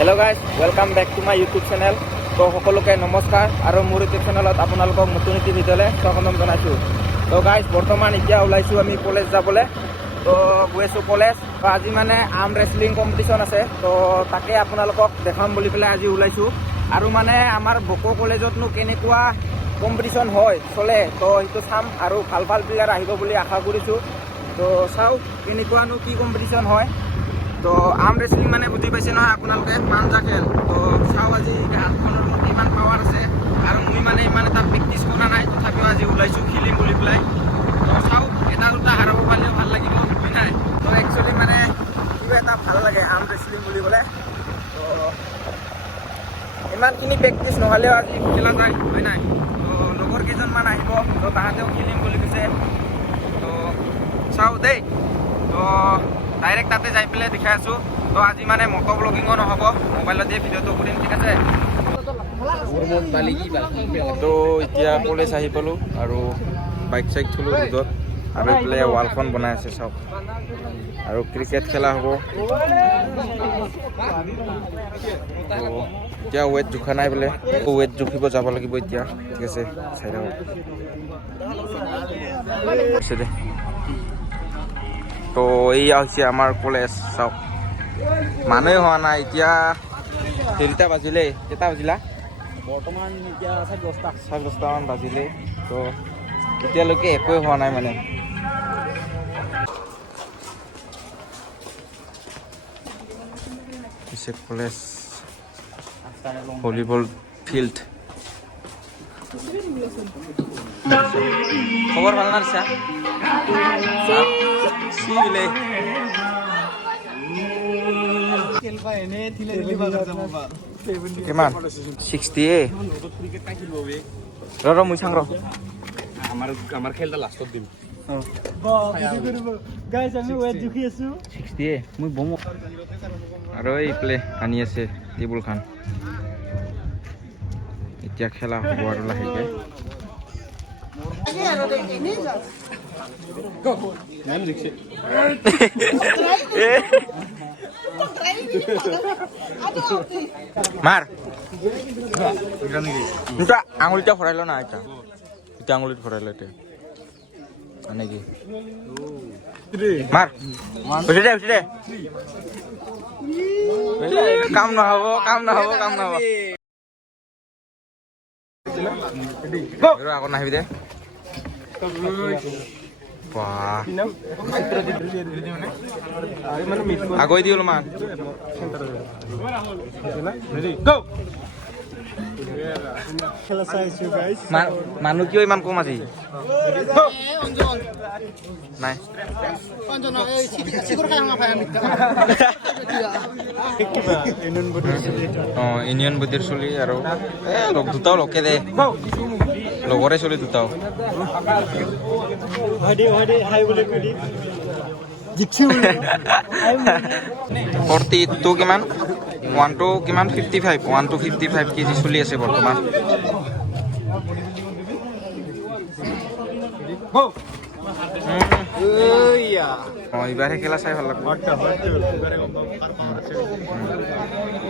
Hello guys, welcome back to my YouTube channel. তো সকলোকে নমস্কাৰ আৰু মোৰ YouTube চেনেলত আপোনালোকক নতুন এটি ভিডিঅ'লৈ স্বাগতম জনাইছোঁ। তো গাইজ বৰ্তমান এতিয়া ওলাইছোঁ আমি কলেজ যাবলৈ। তো গৈ আছোঁ কলেজ। তো আজি মানে আৰ্ম ৰেচলিং কম্পিটিশ্যন আছে। তো তাকে আপোনালোকক দেখাম বুলি পেলাই আজি ওলাইছোঁ। আৰু মানে আমাৰ বকো কলেজতনো কেনেকুৱা কম্পিটিশ্যন হয় চলে, তো সেইটো চাম আৰু ভাল ভাল প্লেয়াৰ আহিব বুলি আশা কৰিছোঁ। তো চাওঁ কেনেকুৱানো কি কম্পিটিশ্যন হয়। তো আৰ্ম ৰেচলিং মানে বুজি পাইছে নহয় আপোনালোকে, পাঞ্জা খেল। তো চাওঁ আজি হাতখনৰ মোৰ কিমান পাৱাৰ আছে, আৰু মই মানে ইমান এটা প্ৰেক্টিছ কৰা নাই, তথাপিও আজি ওলাইছোঁ খেলিম বুলি পেলাই। তো চাওঁ এটা দুটা হাৰাব পাৰিলেও ভাল লাগিব, হয় নাই? তো একচুৱেলি মানে কিবা এটা ভাল লাগে আৰ্ম ৰেচলিং বুলি ক'লে। তো ইমানখিনি প্ৰেক্টিছ নহ'লেও আজি খেলা যায়, হয় নাই? তো লগৰ কেইজনমান আহিব, তো তাহাঁতেও খেলিম বুলি কৈছে। তো চাওঁ দেই। তো ডাইৰেক্ট তাতে যাই পেলাই দেখাই আছোঁ। তো আজি মানে মটো ব্লগিঙো নহ'ব, মোবাইলতে ভিডিঅ'টো কৰিম, ঠিক আছে? তো এতিয়া কলেজ আহি পালোঁ আৰু বাইক চাইক থলোঁ ৰোডত, আৰু এইফালে ৱালখন বনাই আছে চাওক, আৰু ক্ৰিকেট খেলা হ'ব। তো এতিয়া ৱেট জোখা নাই বোলে, ৱেট জুখিব যাব লাগিব এতিয়া, ঠিক আছে? চাই থাকক দে। তো এইয়া হৈছে আমাৰ কলেজ চাওক, মানুহে হোৱা নাই এতিয়া। 3টা বাজিলে, কেইটা বাজিলা? বৰ্তমান এতিয়া 10:30মান বাজিলে। তো এতিয়ালৈকে একোৱে হোৱা নাই মানে। পিছে কলেজ ভলীবল ফিল্ড। খবৰ ভাল না দিছা? কিমান 60? ৰ মই চাং ৰ, আমাৰ খেলটা লাষ্টত দিম। 60 মই বম। আৰু এই প্লে আনি আছে টেবুল খান, এতিয়া খেলা হ'ব আৰু লাহেকৈ। মাৰ আঙুলিটা ভৰাই ল না, এতিয়া এতিয়া আঙুলিত ভৰাই ল এতিয়া নেকি? মাৰ উঠি দে, উঠি দে। কাম নহ'ব, কাম নহ'ব, কাম নহ'ব। আগত নাহিবি দে। আগুৱাই দি অলপমান। মানুহ কিয় ইমান কম আজি? নাই ইউনিয়ন বডিৰ চলি, আৰু দুটাও লগে দে, লগৰে চলি দুটাও। 42 কিমান 1 to কিমান 55 1 to 55 কেজি চলি আছে বৰ্তমান। এইবাৰহে খেলা চাই ভাল লাগব।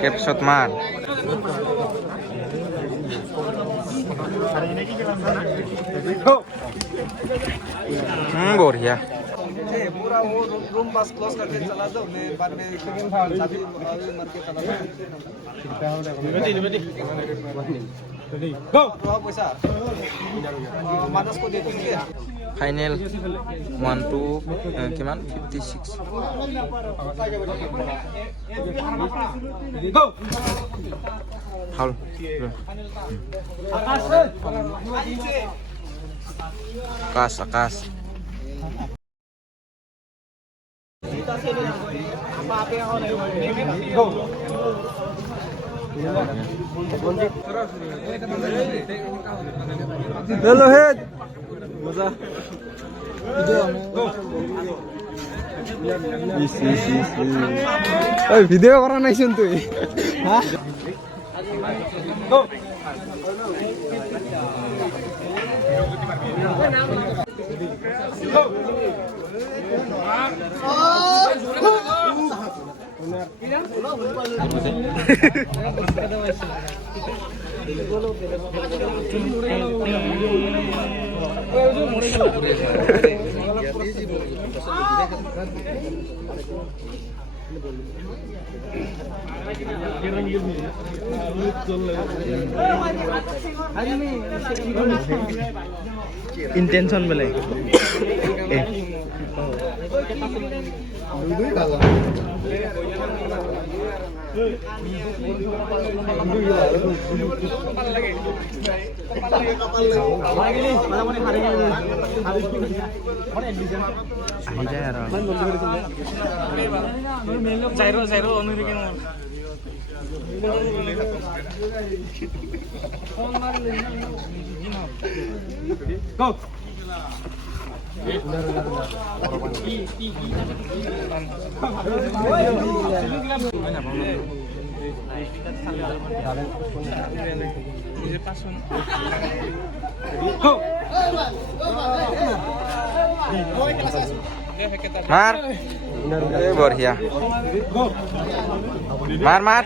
কেপছত মাৰ বঢ়িয়া। पूरा वो रूम बस क्लोज करके चला जाओ, मैं बाद में सेकंड भाग चाबी मार के चला जाओ। रेडी गो पैसा मानस को दे दो। फाइनल 1 to किमान 56 गो हाल आकाश आकाश हेलो हेड मजा ভিডিও কৰা নাইচোন তুই। intention beleg go Mar, बढ़िया मार मार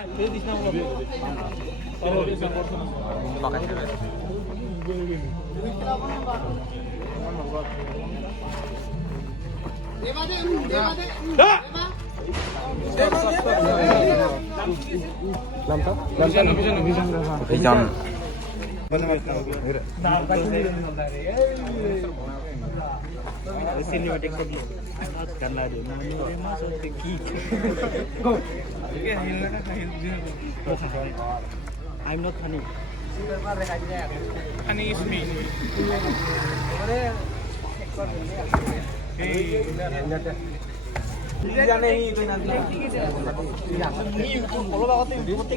Vision. go I'm not funny Honey is me.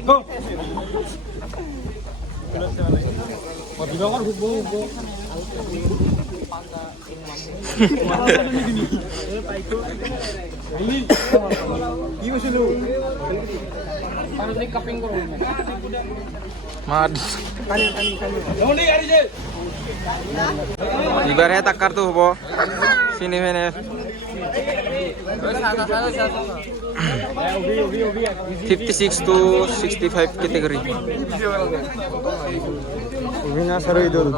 go Mad. Ibaratnya takar tuh, Bo. Sini. 56 to 65 category. Winner saro ido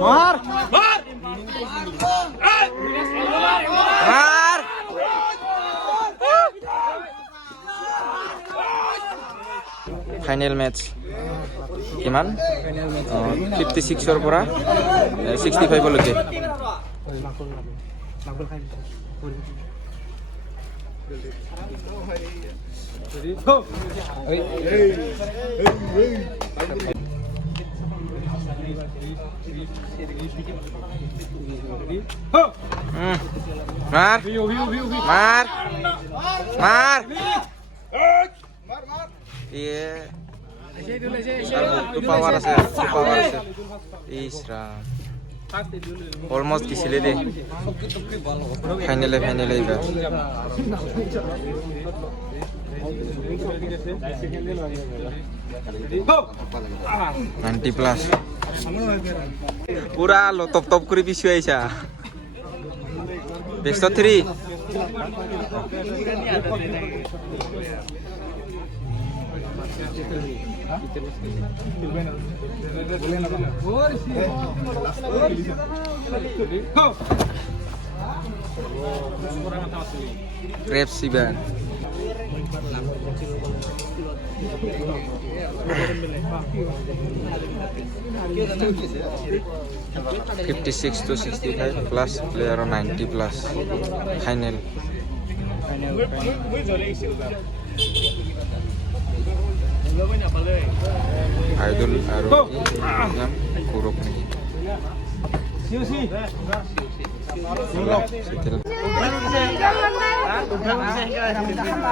Mar Final match. Gimana? 56 or pura 65 lagi. go Mar. Iya. Lupa warasnya. Isra. Almost kisile deh. Final iba. go 90 plus. Pura lo top kuri pisu aja. Best of 3. go Crepes Iban. $56 to 65 plus player 90 plus final. Idol Aro yang kuruk nih.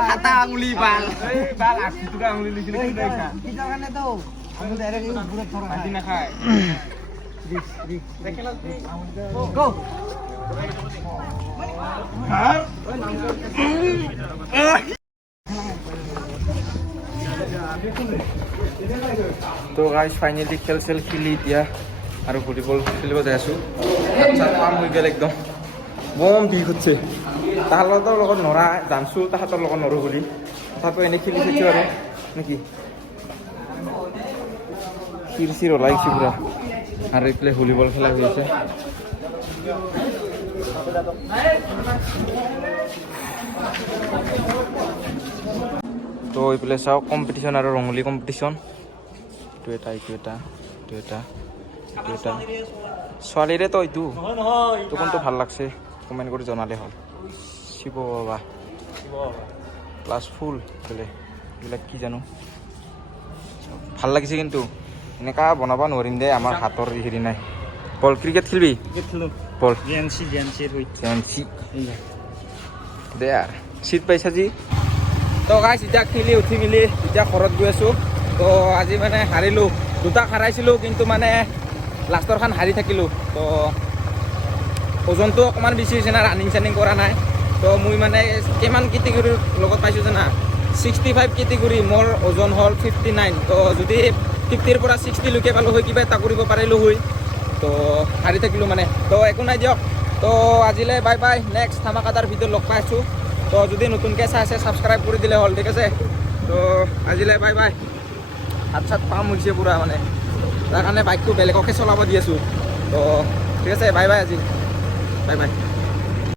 kata nguli bal balas itu dah nguli sini kita kan itu kamu daerah ini bulat orang nanti nak kai go তো guys finally খেল cell খেলি এতিয়া আৰু volleyball খেলিব যাই আছোঁ কাম হৈ গ'ল একদম বম বিষ উঠছে তাহাঁতৰ লগত নৰা জানছোঁ তাহাঁতৰ লগত নৰো বুলি তথাপিও এনেই খেলি থাকছোঁ আৰু নেকি চিৰ চিৰ ওলাইছে পুৰা আৰু এইফালে ভলীবল খেলা হৈ আছে তো এইফালে চাওক কম্পিটিশ্যন আৰু ৰঙলী কম্পিটিশ্যন এইটো এটা ছোৱালীৰে তো এইটো তো কোনটো ভাল লাগছে কমেণ্ট কৰি জনালে হ'ল শিৱ বাবা ক্লাছ ফুল এইফালে এইবিলাক কি জানো ভাল লাগিছে কিন্তু এনেকা বনাব নোৱাৰিম দে আমাৰ হাতৰ হেৰি নাই বল ক্ৰিকেট খেলবি বল জেএনচি দে আৰু চিট পাইছা যি তো গাইছ এতিয়া খেলি উঠি মেলি এতিয়া ঘৰত গৈ আছোঁ তো আজি মানে হাৰিলোঁ দুটা হাৰাইছিলোঁ কিন্তু মানে লাষ্টৰখন হাৰি থাকিলোঁ তো ওজনটো অকণমান বেছি হৈছে না ৰানিং চানিং কৰা নাই তো মই মানে কিমান কেটেগৰীৰ লগত পাইছোঁ জানা 65 কেটেগৰী মোৰ ওজন হ'ল 59 তো যদি 50ৰ পৰা 60 লৈকে পালোঁ হয় কিবা এটা কৰিব পাৰিলোঁ হয় তো হাৰি থাকিলোঁ মানে তো একো নাই দিয়ক তো আজিলৈ বাই বাই নেক্সট ধামাকাদাৰ ভিডিঅ' লগ পাই আছোঁ তো যদি নতুনকৈ চাই আছে ছাবস্ক্ৰাইব কৰি দিলে হ'ল ঠিক আছে তো আজিলৈ বাই বাই হাত চাত পাম হৈছে পূৰা মানে তাৰ কাৰণে বাইকটো বেলেগকে চলাব দি আছোঁ তো ঠিক আছে বাই বাই আজি বাই বাই